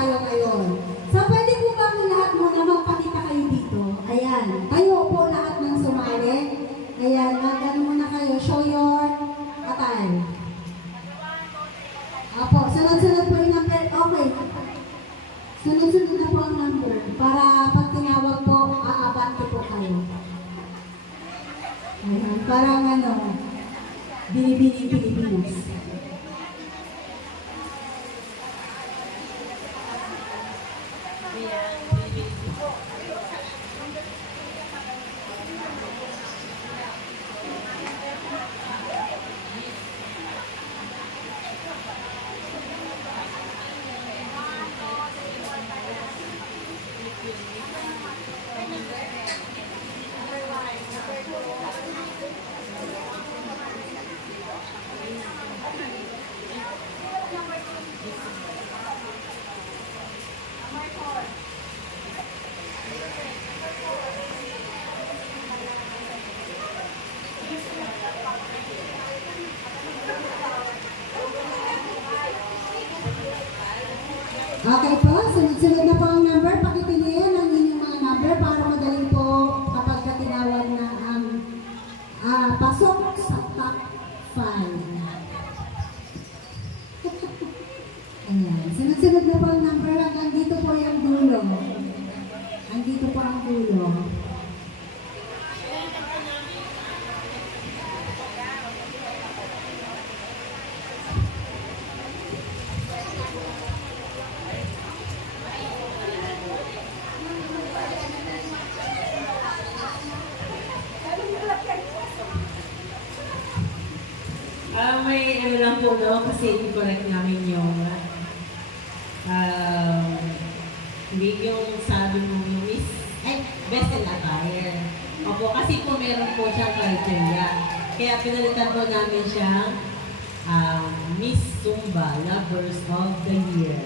tayo ngayon. So, pwede po bang lahat muna magpakita kayo dito? Ayan. Kayo po lahat ng sumali. Ayan. Magano muna kayo. Show your attire. Apo. Sunod-sunod po yung number. Okay. Sunod-sunod na po ang number. Para pag tinawag po, aabante po kayo. Ayan. Parang ano, Binibining Pilipinas. Okay po, sunod-sunod na po ang number. Pakitin niyo yan ang inyong mga number para magaling po kapag tinawag na ang pasok sa top 5. Ayan, sunod-sunod na po ang number. Hanggang dito po yung dulo. Hanggang dito po ang dulo. May ano lang po, no? Kasi i-correct namin yung hindi yung sabi mo yung best in attire. Opo, kasi po meron po siyang criteria. Kaya pinalitan po namin siyang Miss Zumba Lovers of the Year.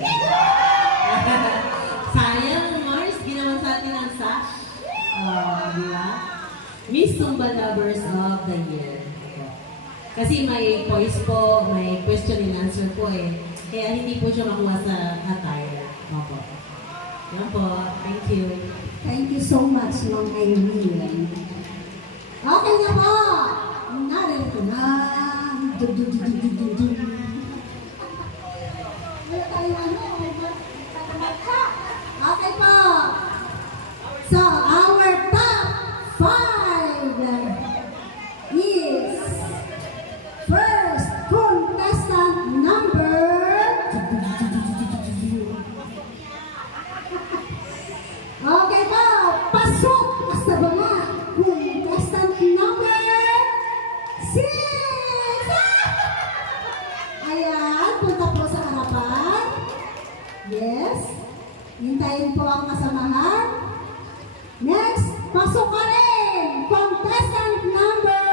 Sayang, Mars, ginawa sa atin ang sash. Di ba? Miss Zumba Lovers of the Year. Kasi may voice po, may question and answer po eh. Kaya hindi po siya makuha sa attire. Opo. Yan po. Thank you. Thank you so much, Ma'am Irene. Okay na po! Narito na. Okay po. So, our top 5 is first contestant number okay po, pasok sa mga contestant number 6. Ayan, punta po sa harapan. Yes. Hintayin po ang kasamahan. Next, pasok ka rin. Contestant number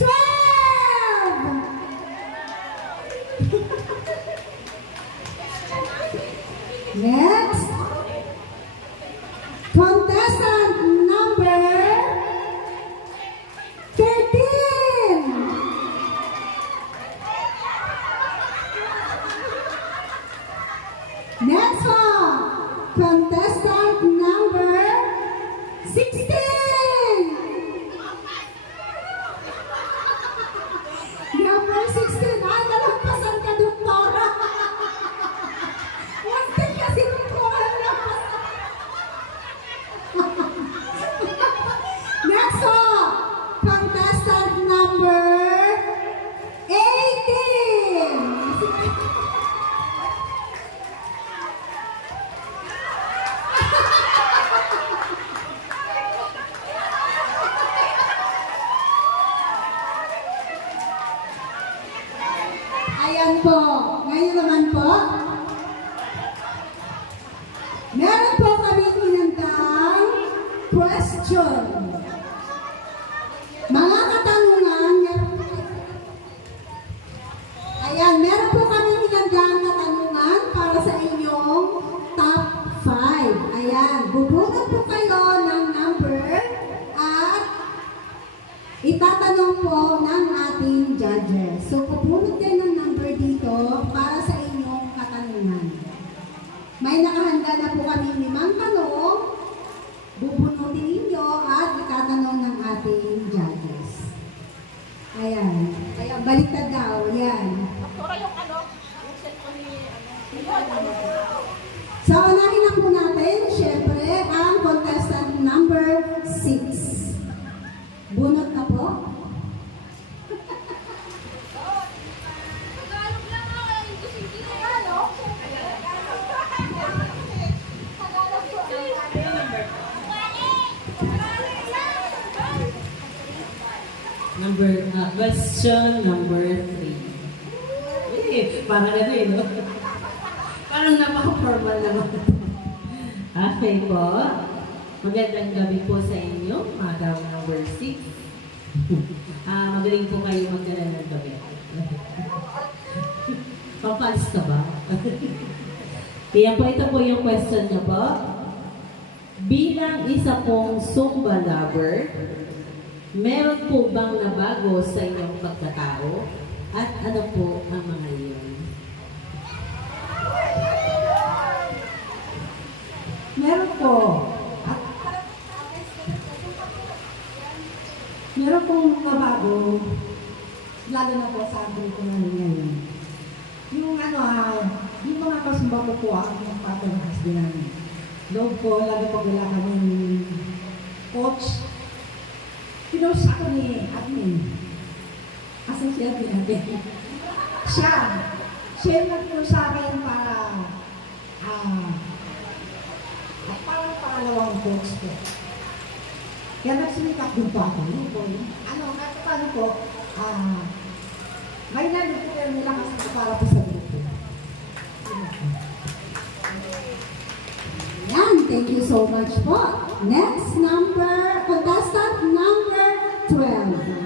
12. Next, contestant number 13. Next one, contestant number 16. Number 16, ay nalampasan ka, doktora. Wanted kasi doktora nalampasan. Next one, contestant number 18. Question number 3. Parang ano eh, no? Parang napaka-formal naman. Okay po. Magandang gabi po sa inyo, Madam number 6. Magaling po kayo magdala ng gabi. Pampalis ka ba? Kaya po, ito po yung question niyo po. Bilang isa pong Zumba lover, meron po bang nabago sa inyong pagkatao? At ano po ang mga iyon? Meron po. Meron pong mabago, lalo na po sa grupo namin ngayon. Yung yung mga kasumba ko po ang magpapalahas din namin. Loob ko, lalo pag wala kaming coach, pinost ako ni admin. Kasi siya din. Siya yung nag-pinost sa akin para parang pangalawang coach ko. Kaya nagsinikap din po ako. Paano po, may nalipin nila kasi para po sa grupo. Yan, thank you so much po. Next number, contestant number 12.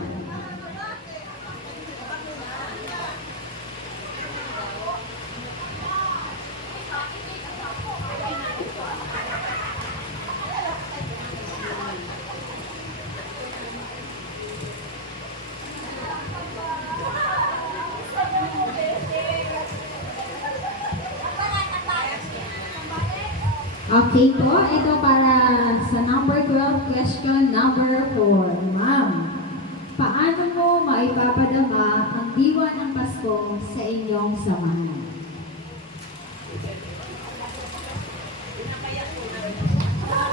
Okay po, ito para sa number 12, question number 4. Ma'am, paano mo maipapadama ang diwa ng Pasko sa inyong samahan?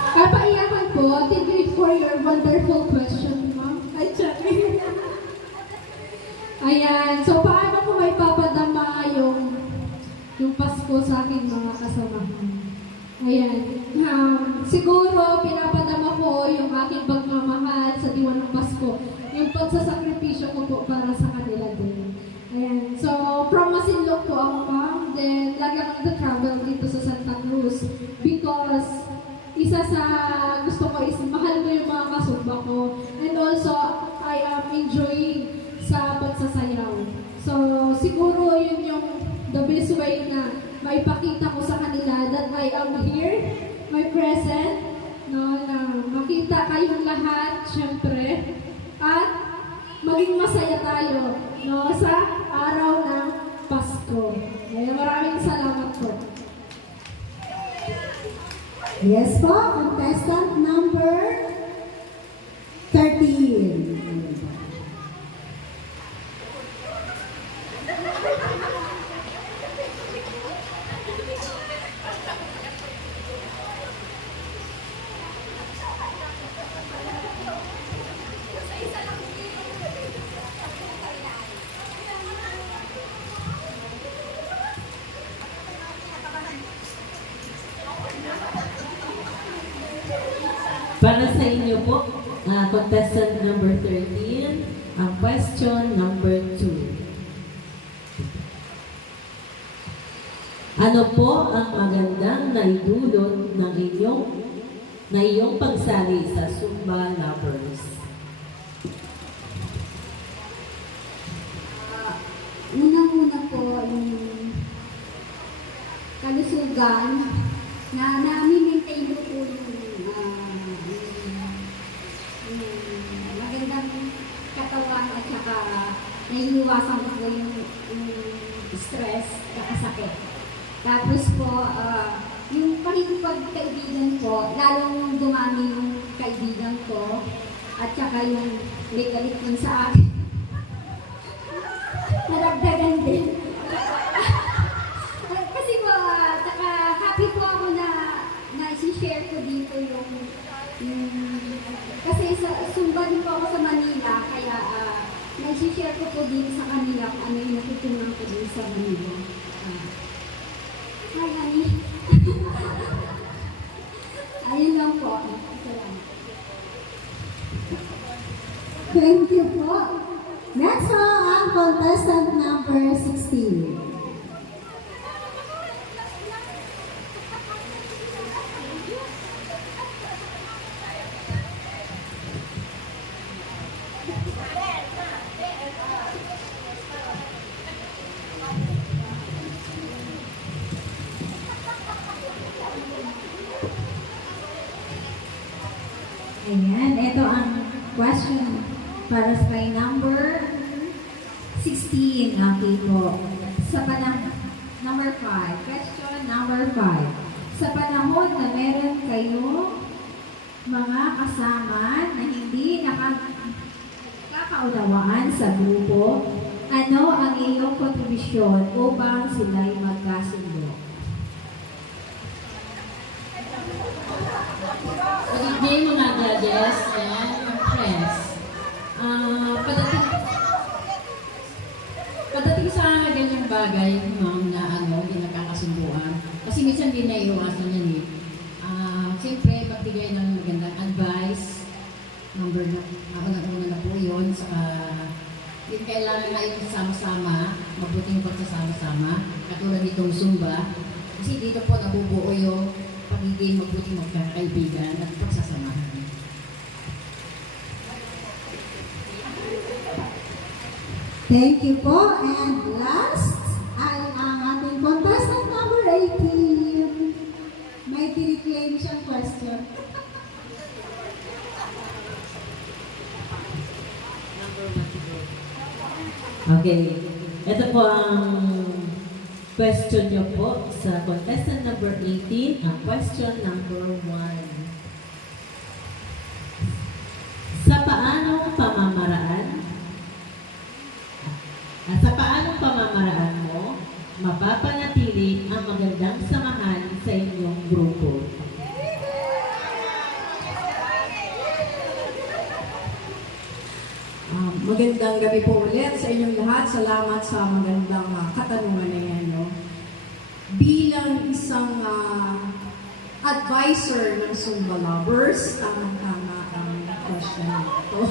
Kapaiyakan po, thank you for your wonderful question, ma'am. Ay, sorry. Ayan, so paano ko maipapadama yung Pasko sa aking mga kasamahan? Ayan. Siguro, pinapadama ko yung aking pagmamahal sa diwa ng Pasko. Yung pagsasakripisyo ko po para sa kanila din. Ayan. So, from Masinloc po ako, ma'am. Then, lagi akong nag-travel dito sa Santa Cruz. Because, isa sa gusto ko is mahal ko yung mga kasumba ko. And also, I am enjoying sa pagsasayaw. So, siguro yun yung the best way na maipakita ko sa kanila that I am here, my present, no, na makita kayong lahat, syempre, at maging masaya tayo, no, sa araw ng Pasko. Kaya maraming salamat po. Yes po, contestant number 13. Para sa inyo po, contestant number 13, ang question number 2. Ano po ang magandang naidulot ng iyong pagsali sa Zumba Lovers? Unang-una po, yung kalusugan na nami-maintain ko po yung magandang katawan at saka naiiwasan ko po yung stress at sakit. Tapos po, yung pakikipagkaibigan ko, lalong dumami yung kaibigan ko at saka yung may galit din sa akin. Naragdagan din. Kasi po, saka happy po ako na i-share ko dito yung kasi sumba din po ako sa Manila, kaya na-share ko po dito sa kanila kung ano yung natutunan ko din sa Manila. Hi, honey. Ayun lang po. Salamat. Thank you po. Next contestant number 16. Ayan, ito ang question para sa kay number 16. Okay po. Sa panahon, number 5. Question number 5. Sa panahon na meron kayo mga kasama na hindi nakakaunawaan sa grupo, ano ang iyong kontribusyon upang sila'y magkasundo? Good evening mga judges and press. Pagdating sa ganyang bagay, ma'am, na hindi nakakasunduan. Kasi minsan din naiiwasan yan eh. Siyempre, pagbigay ng magandang advice, una na po yun. Yung kailangan na yung sama-sama, mabuting pagsasama-sama, katulad nitong Zumba. Kasi dito po nabubuo yung pagiging mabuting magkakaibigan at pagsasamahan. Thank you po. And last ay ang ating contestant number 18. May tiniklaim siyang question. Okay. Ito po ang question niyo po sa contestant number 18. Ang question number 1. Sa paanong pamamaraan mo, mapapanatili ang magandang samahan sa inyong grupo? Magandang gabi po ulit sa inyong lahat. Salamat sa magandang katanungan na yan. No? Bilang isang advisor ng Zumba Lovers, tamang-tama ang question nito.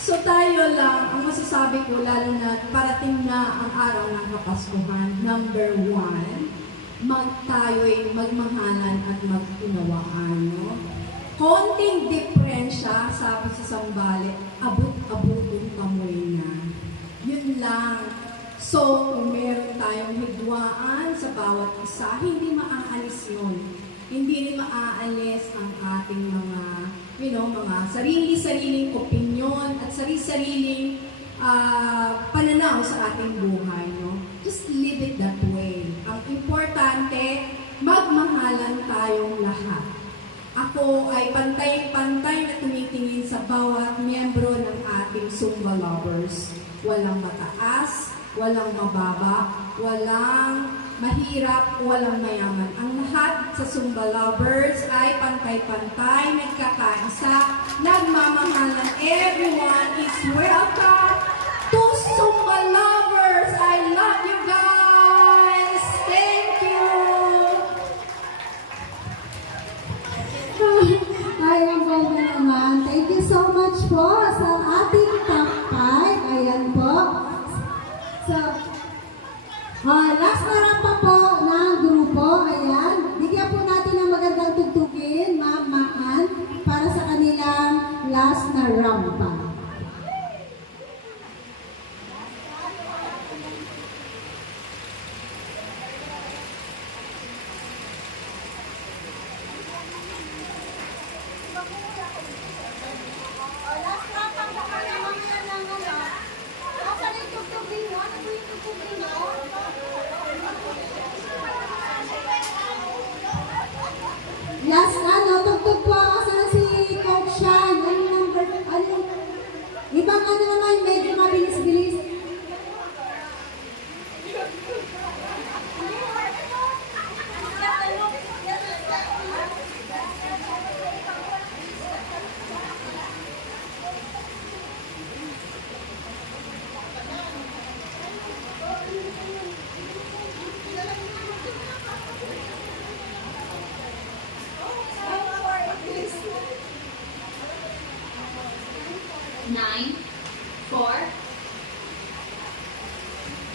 So tayo lang, ang masasabi ko, lalo na parating na ang araw ng Kapaskuhan, number 1, tayo'y magmahalan at mag-unawaan. No? Konting diferensya, sabi sa Sambales, abot-abotong kamoy na. Yun lang. So, kung meron tayong higwaan sa bawat isa, hindi maaalis yun. Hindi rin maaalis ang ating mga, mga sarili-sariling opinyon at sarili-sariling pananaw sa ating buhay. No? Just leave it that way. Ang importante, magmahalan tayong lahat. Ako ay pantay-pantay na tumitingin sa bawat miyembro ng ating Zumba Lovers. Walang mataas, walang mababa, walang mahirap, walang mayaman. Ang lahat sa Zumba Lovers ay pantay-pantay, nagkakaisa, nagmamahalan. Everyone is welcome to Zumba Lovers. I love you guys. Thank you. Ay, ang ganda naman. Thank you so much po sa ating top 5. Ayan po. So, last na round pa po ng grupo. Ayan. Bigyan po natin ng magandang tugtugin, Ma'am Maan, para sa kanilang last na round pa.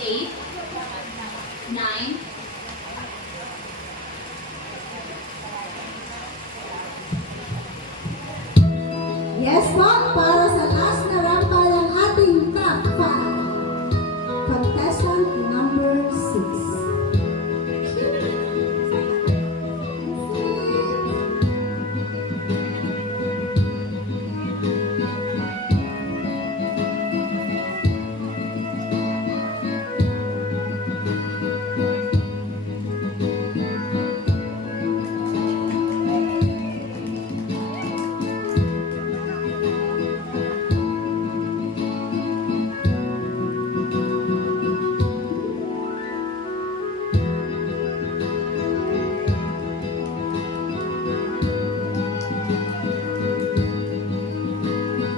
8, 9, Yes po, para sa last na rampa ng ating top 5. Contestant number 6.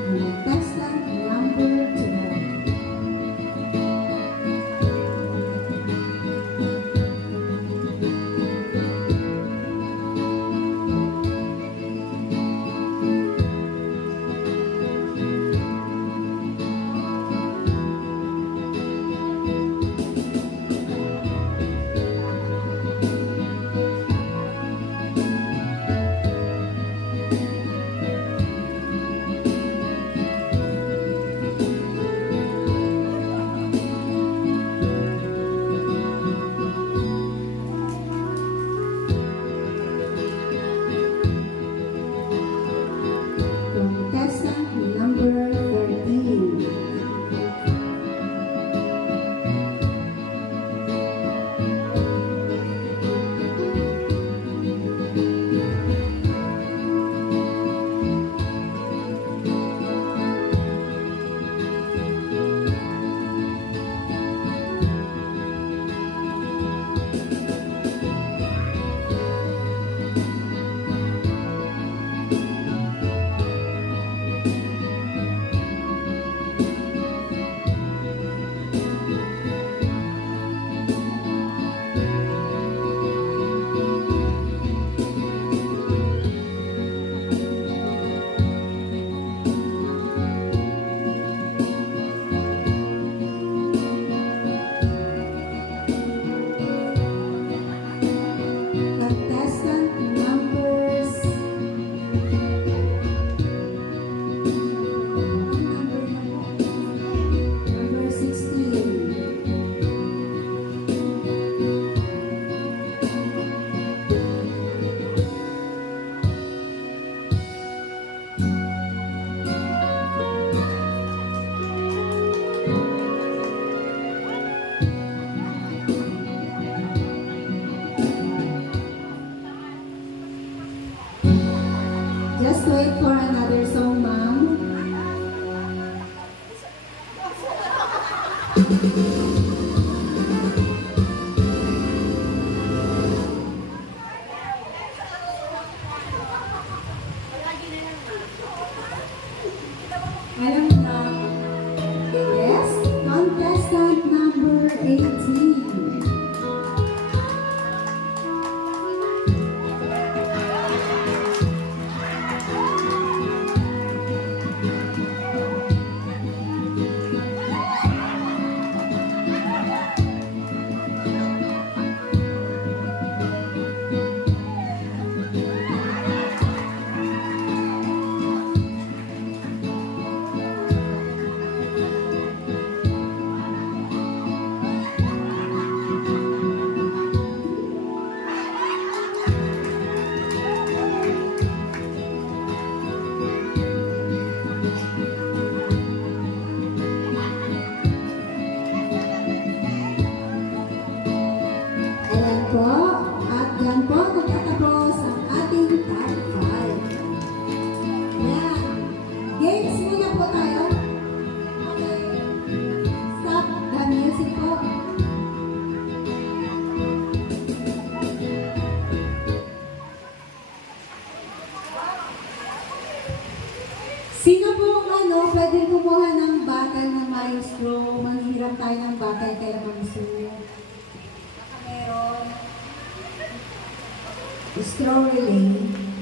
Contestant number 2. Contestant number 13. Contestant number 16. Just wait for another song, ma'am. Alam mo na. Yes, contestant number 18. Ayan po, at yan po nagtatapos ang ating top 5. Yan. Games muna po tayo. Okay. Stop the music po. Sino po pwedeng kumuha ng battle ng maestro? Manghiram tayo ng battle kay maestro. Baka meron. Straw relay.